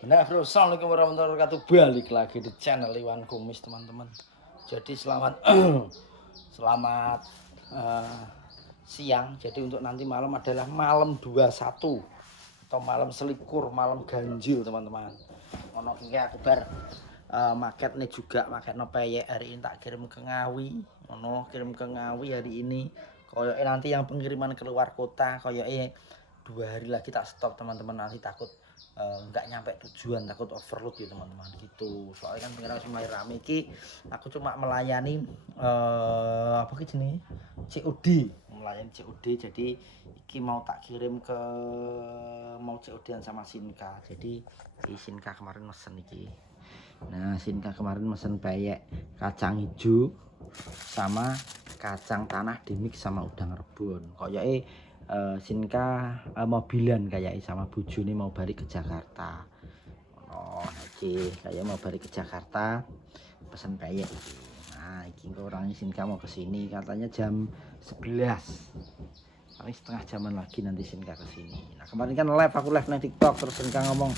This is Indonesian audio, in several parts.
Nah, bro, assalamualaikum warahmatullahi wabarakatuh. Balik lagi di channel Iwan Kumis, teman-teman. Jadi selamat siang. Jadi untuk nanti malam adalah malam 21 atau malam selikur, malam ganjil, teman-teman. Ono iki aku bar market nih juga market no peyek hari ini tak kirim ke Ngawi. Kirim ke Ngawi hari ini. Koyoke nanti yang pengiriman keluar kota, koyoke 2 hari lagi tak stop, teman-teman. Nanti takut nggak nyampe tujuan, takut overload ya teman-teman gitu. Soalnya kan pengen mulai rame iki, aku cuma melayani apa ki jenenge COD, melayani COD. Jadi iki mau tak kirim ke mau COD-an sama Sinka. Jadi di Sinka kemarin mesen iki. Nah, Sinka kemarin mesen peyek kacang hijau sama kacang tanah dimix sama udang rebon. Koyoke Sinka mobilan kayak sama bojone mau balik ke Jakarta. Iki kayak mau balik ke Jakarta pesen peyek iki. Nah, iki orangnya Sinka mau ke sini katanya jam 11. Paling setengah jaman lagi nanti Sinka ke sini. Nah, kemarin kan aku live nang TikTok terus Sinka ngomong,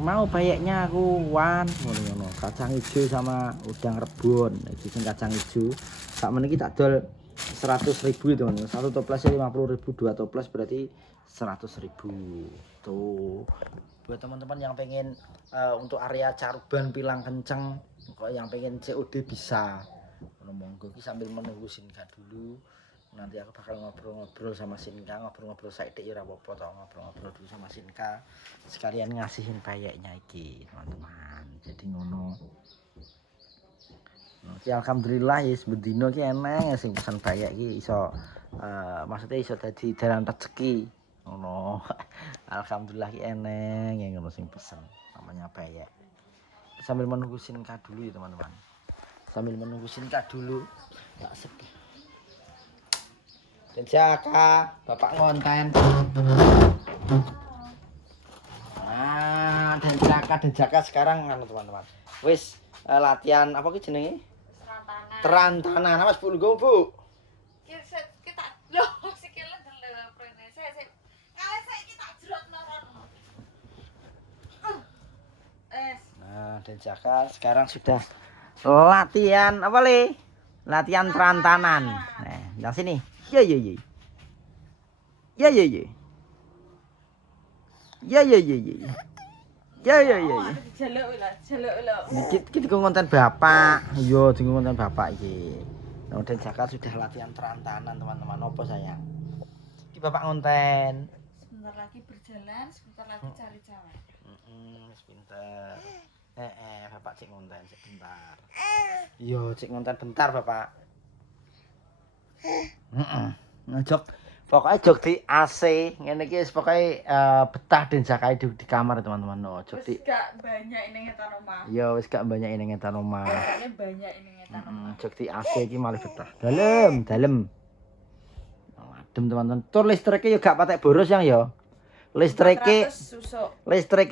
"Mau peyeknya aku wan ngono-ngono, kacang hijau sama udang rebon." Iki sing kacang hijau. Sak meniki tak dol 100.000 teman-teman. Satu toplesnya 50.000, 2 toples berarti 100.000. Tuh. Buat teman-teman yang pengen untuk area Caruban Pilang Kenceng, kok yang pengen COD bisa. Monggo ki sambil menunggu Sinka dulu. Nanti aku bakal ngobrol-ngobrol sama Sinka, ngobrol-ngobrol saiki ya ora apa-apa, ngobrol-ngobrol dulu sama Sinka. Sekalian ngasihin peyeknya iki, teman-teman. Jadi ngono. Ki alhamdulillah ya sebendino ki eneng sing pesen peyek ki iso maksudnya iso dadi dalan rezeki ngono. Alhamdulillah ki eneng yang ngono sing pesen namanya peyek. Sambil menunggu Sinka dulu ya teman-teman. Sambil menunggu Sinka dulu tak sepi. Dan Jaka, Bapak ngonten. Nah, dan Jaka sekarang teman-teman. Wis latihan apa ki jenenge? Terantanan. Mas Bu lho, Bu. Kita loh sikile delep prene. Saya kale saiki tak jrot noron. Nah, dan Jaka sekarang sudah latihan apa le? Latihan terantanan. Nah, yang sini. Ya ya ya. Ya ya ya. Ya ya ya ya. Ya ya ya. Jaluk lho. Iki konten bapak. Yo, konten bapak iki. Nah, dan Jaka sudah latihan terantanan, teman-teman. Apa sayang? Iki bapak ngonten. Sebentar lagi berjalan, sebentar lagi cari cewek. Sebentar. Bapak cek ngonten sebentar. Yo, cek ngonten bentar, Bapak. Ngejok. Pokoknya jok di AC, ngene iki wis pokoke betah den Jaka di kamar, teman-teman. No, jok di. Wis gak banyak ini ngetan omah. Yo, wis gak banyak ini ngetan omah. Biasanya banyak ini ngetan omah. Jok di AC iki malah betah. Dalem. Adem, teman-teman. Tur listriknya yo gak patek boros yang yo. Listriknya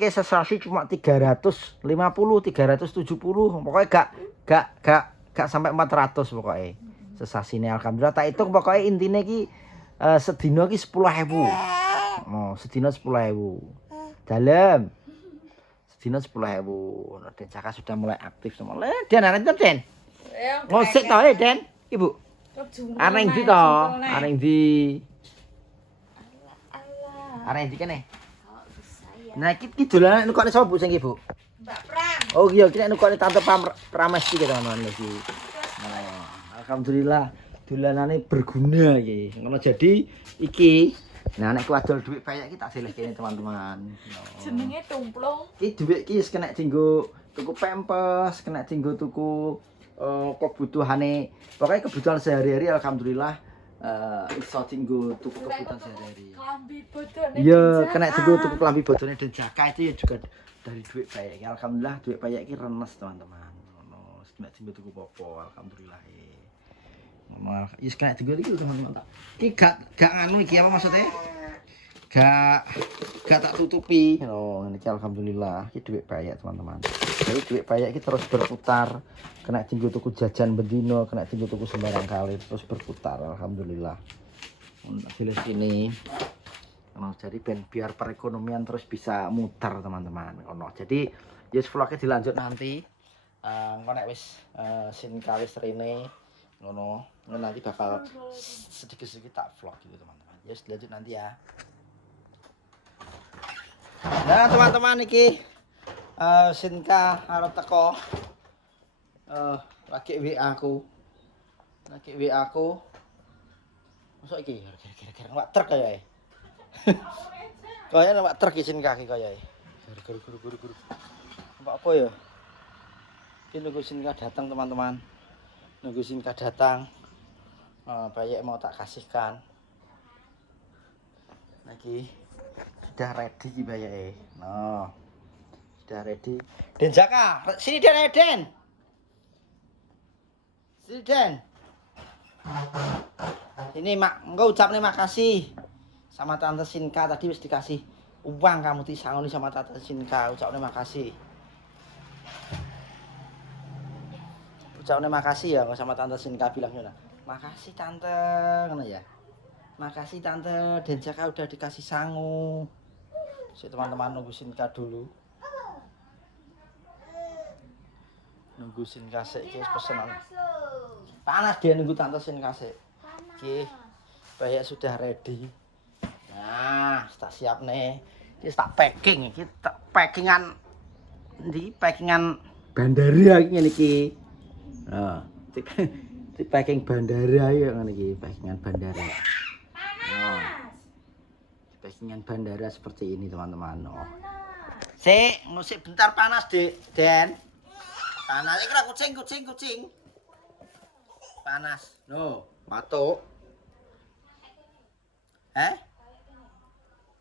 sesasi cuma 350, 370. Pokoknya gak sampai 400 pokoknya. Sesasine alhamdulillah tak hitung pokoknya intine ki sedina ki 10.000. Oh, sedina 10.000. Dalem. Sedina 10.000. Nah, Den Jaka sudah mulai aktif semua. Den arek itu Den. Ngosik to Den, Ibu. Arek ndi to? Arek ndi? Arek ndi kene? Nah, iki dolanan nukane sapa Bu sing iki, Bu? Mbak Pram. Oh iya, iki nukane Tante Pramesti teman-teman iki. Nah, alhamdulillah dolanane berguna iki. Ngono jadi iki nah nek ku adol dhuwit peyek iki tak seleh kene teman-teman. Jenenge tumplung. Iki dhuwit iki wis kena dienggo tuku pempes, kena dienggo tuku kebutuhane pokoknya kebutuhan sehari-hari alhamdulillah iso dienggo tuku kebutuhan sehari-hari. Klambi bodone. Iya, kena dienggo tuku klambi bodone Den Jaka itu ya juga dari duit peyek. Alhamdulillah duit peyek iki renes teman-teman. Ngono, kena dienggo tuku popo alhamdulillah. Ngono, wis kena dienggo iki teman-teman. Iki gak nganu iki apa maksudnya? Gak tak tutupi. Oh, ini alhamdulillah iki duit peyek teman-teman. Jadi duit peyek iki terus berputar. Kena dienggo tuku jajan bendino, kena dienggo tuku sembarang kali terus berputar alhamdulillah. Hasil sini Ngono, jadi biar perekonomian terus bisa muter teman-teman. Ngono. Jadi yes vlognya dilanjut nanti. Engko nek wis Sinka wis rene ngono, nanti bakal sedikit-sedikit tak vlog gitu teman-teman. Yes dilanjut nanti ya. Nah teman-teman iki Sinka arep teko lagi WA aku. Masuk iki kira-kira numpak truk kayak kayaknya numpak truk isin kaki kayak guru numpak apa ya ini nunggu Sinka datang teman-teman, nunggu Sinka datang Bayek mau tak kasihkan lagi sudah ready Bayek no sudah ready Den Jaka sini Den sini Den ini mak enggak ucap nih makasih sama tante Sinka tadi wis dikasih uang kamu disangoni sama tante Sinka ucap nih makasih makasih ya sama tante Sinka bilangnya makasih tante ngono ya makasih tante Den Jaka udah dikasih sangu si teman-teman nunggu Sinka dulu nunggu Sinka sik iki pesenan panas dia nunggu tante Sinka sik iki Bayek sudah ready nah tak siap nih iki tak packing iki tak packingan ndi packingan bandara ngene iki nah di packing bandara ya ngene iki packingan bandara nah packingan bandara seperti ini teman-teman oh sik ngusik bentar panas Dek Den panas iki kucing panas no matuk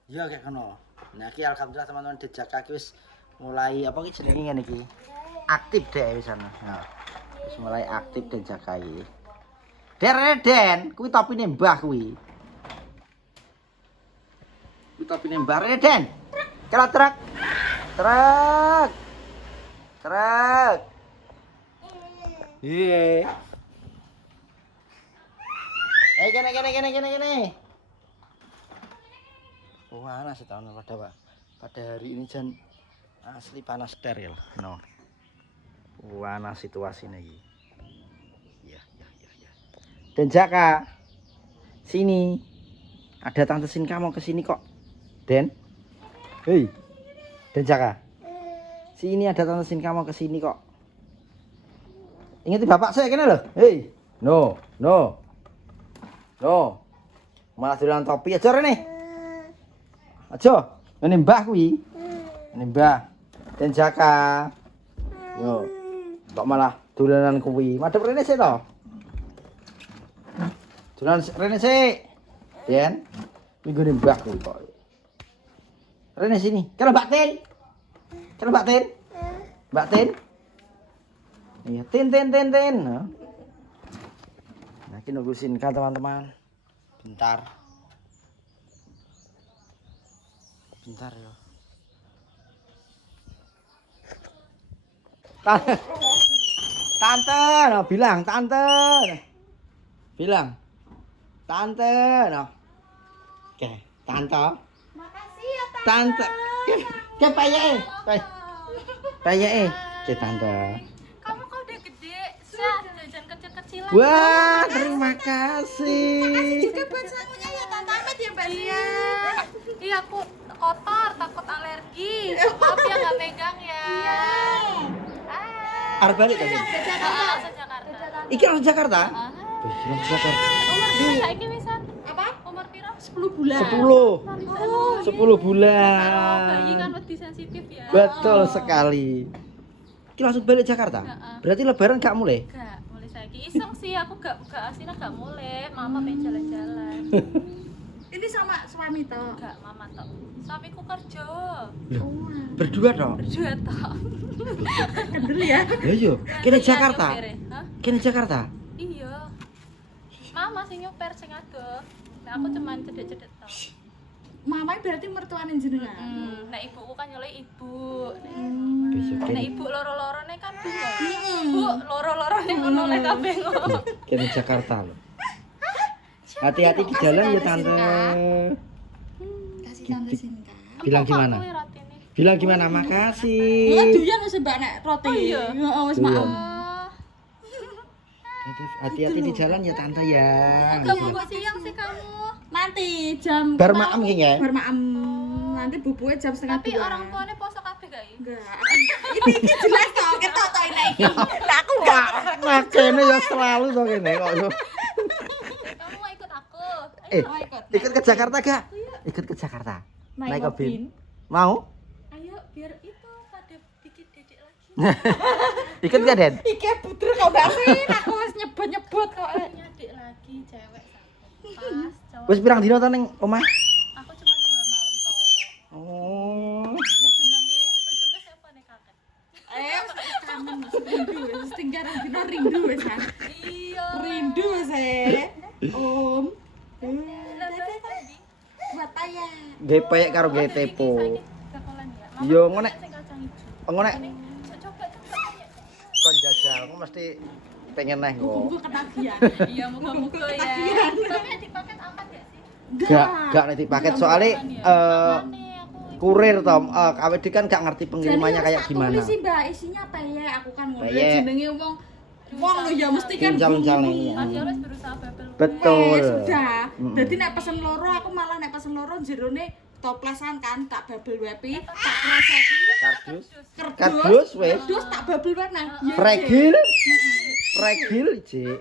iya kayak kono nah iki alhamdulillah teman-teman Den Jaka iki wis mulai apa iki jenenge ngene iki aktif deh wis ana nah wis mulai aktif Den Jaka iki Den kuwi topine Mbah kuwi topine Mbah Den truk iya kene. Panas tahun pada hari ini jan asli panas steril. No. Panas situasinya iki. Ya. Den Jaka. Sini. Ada tante Sinka mau ke sini kok. Den. Hei. Den Jaka. Sini ada tante Sinka mau ke sini kok. Ingat bapak saya kene lho. Hei. No. Malah dolan topi aja rene. Aja, ngene Mbah kuwi. Ngene Mbah. Den Jaka. Yo. Kok malah dolanan kuwi. Madhep rene sik to. Dolan rene sik. Den. Kuwi ngene Mbah kuwi kok. Rene sini. Kalau Mbak Tin. Mbak Tin. Iya, Tin. Nah, iki nunggu Sinka teman-teman. Bentar ya. Tante, no, bilang tante. No. Oke, tante. Makasih ya Tante. Ke Bayek. Ke tante. Kamu kok udah gede, Sah, jajan kecil-kecilan. Wah, terima kasih. Makasih juga buat sangunya ya Tante Ahmed ya Mbak Lia. Iya aku kotor, takut alergi. Maaf ya nggak megang ya. Iya. Arep balik tadi. Langsung Jakarta. Iki langsung Jakarta? Umur piro saiki wisan? Apa? Umur piro? 10 bulan. 10 bulan. Kalau bayi kan lebih sensitif ya. Betul sekali. Iki langsung balik Jakarta? Berarti lebaran gak mulai? Gak, mulai saiki iseng sih aku gak aslinya gak mulai. Mama pengen jalan-jalan. Ini sama suami toh? Gak, mama toh. Suamiku kerja. Berdua toh? Berdua toh. Kendel ya? Ya iya, kene Jakarta. Hah? Kene Jakarta. Iya. Mama sing nyoper sing adoh. Nah aku cuman cedek-cedek toh. Mama berarti mertuane jenengan. Nah ibuku kan nyolek ibu. Besok Nah kene ibu loro-lorone kan bingung. Bu, loro-lorone ngono lek kabeh ngono. kene Jakarta loh. Hati-hati di jalan ya tante. Tante Sinta. Bilang gimana? Aku roti nih. Bilang gimana? Lah Makasih. duyan wis mbak nek roti. Oh, iya? Heeh wis Duyan. maem. Hati-hati di jalan ya tante ya. Enggak bubuk siang sih kamu. Nanti jam Bar maem ki ya. bar maem. Nanti bubuke jam setengah Tapi 2. orang tuanya poso kabeh gak ya? enggak. Ini jelas toh ketok toh ini iki. Lah aku enggak. Makene ya selalu to kene kok. Kamu mau ikut aku? Mau ikut. Ikut ke Jakarta gak? Ikut ke Jakarta. Naik ke bin. Mau? Ayo biar itu pada bikin dedek lagi. Ikut gak, Den? Iki puter kok Mbak Min, aku wis nyebut-nyebut kok. Nyadek lagi cewek satu. Pas cowok. Wis pirang dino to ning omah? Aku cuma 2 malam toh. Oh. Ya jenenge bojoku siapa nih kakek? Kangen Mas rindu wis tinggal dino rindu wis kan. Iya. Rindu wis Om. Lah terus tadi Buat saya. Ge peyek karo ge tepo. gakolan ya. Yo ngonek. Sing kacang ijo. Ngonek Ini coba tanya. kon jajal aku mesti pengen neh kok. Muga-muga ketagihan. Iya muga-muga ya. Ketagihan. Tapi di paket aman gak sih? Gak nek dipaket soalnya Makanya aku kurir to, awet kan gak ngerti pengirimannya kayak gimana. Tulis sih Mbak, isinya peyek. Aku kan ngono Peyek. jenenge wong lho ya mesti kan Ginjal-ginjal bumbu. nih. Tadi harus berusaha babel. Betul. Sudah. Mm-mm. Dadi nek pesen loro aku malah nek pesen loro jerone toplasan kan tak babel wepi, tak kreseki Kardus. kerdus. Kardus wis. Kerdus tak babel wae nang. Iya, Pregil. Cik. Pregil, Cik.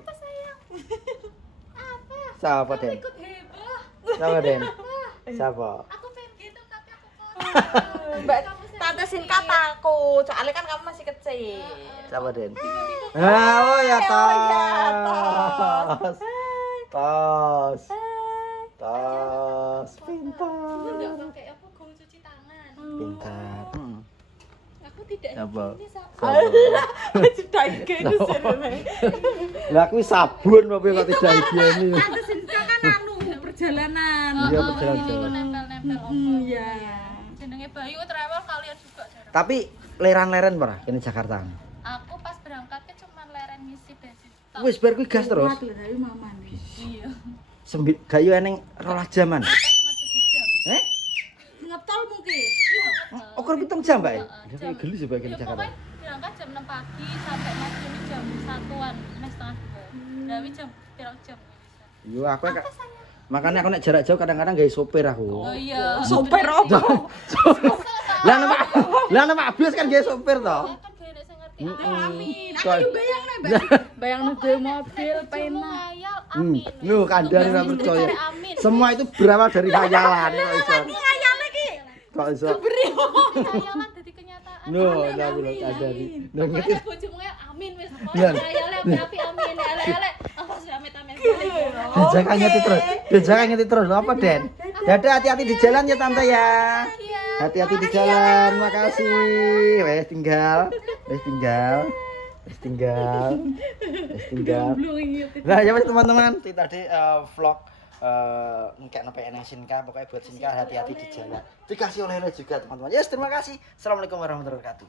Siapa, Den? Ikut heboh. Siapa, Den? Siapa? Aku pengen gitu tapi aku kotor. Mbak Tante Sinta takut, soalnya kan kamu masih kecil. Siapa, Den? Oh ya, tos. tos. Tos. Tos. Aku enggak pakai aku go cuci tangan. Pintar. Aku tidak Siapa? ini sama. Sudah gini serene. Lah kuwi sabun apa kok tidak higiene. Tante Sinta kan anu perjalanan. Iya, Oh, perjalanan ini jauh. aku nempel-nempel Iya. Jenenge Bayu travel kalian juga jarang. Tapi leran-leren ora kene Jakarta. Aku pas berangkatnya cuma leren ngisi bensin. tok. Wis bar kuwi gas terus. Kuat lho dari mama nih. Iya. Gayu eneng 12 jaman. Kita cuma 7 jam. Eh? Ngetol mungkin. Ukur 7 jam, Mbak. Jam. Dia geli coba kene Ya, Jakarta. pokoknya berangkat jam 6 pagi sampai maghrib jam 1-an, setengah 2. Dari jam pirang jam bisa. Yo aku makanya aku nek jarak jauh kadang-kadang gawe sopir aku. Oh iya. Sopir apa? Lah nama abis kan gawe sopir to. Ya kan gak ada sing ngerti. Amin. Aku yo bayang nih, Mbak. Bayang nih mobil Kamu ngayal amin. Lu kandhane ora percaya. Amin. Semua itu berawal dari khayalan kok iso. ngayal lagi. Kok iso. Khayalan jadi kenyataan. No, lah lu kandhani. Lah ngerti. Pokoknya bojomu ngayal amin wis. Iya. Ngayalnya api-api amin. Lele-lele. Awas amit-amit. Jangan ngerti terus. Jangan ngerti terus. Apa, Den? Dadah, hati-hati di jalan ya Tante ya. Iya. Hati-hati di jalan. Makasih. Wes tinggal. Wes tinggal. Wes tinggal. Wes tinggal. Nah, ya wes teman-teman, itu tadi vlog ngekek PNS Sinka, pokoknya buat Sinka hati-hati di jalan. Dikasih oleh-oleh juga teman-teman. Yes, terima kasih. Assalamualaikum warahmatullahi wabarakatuh.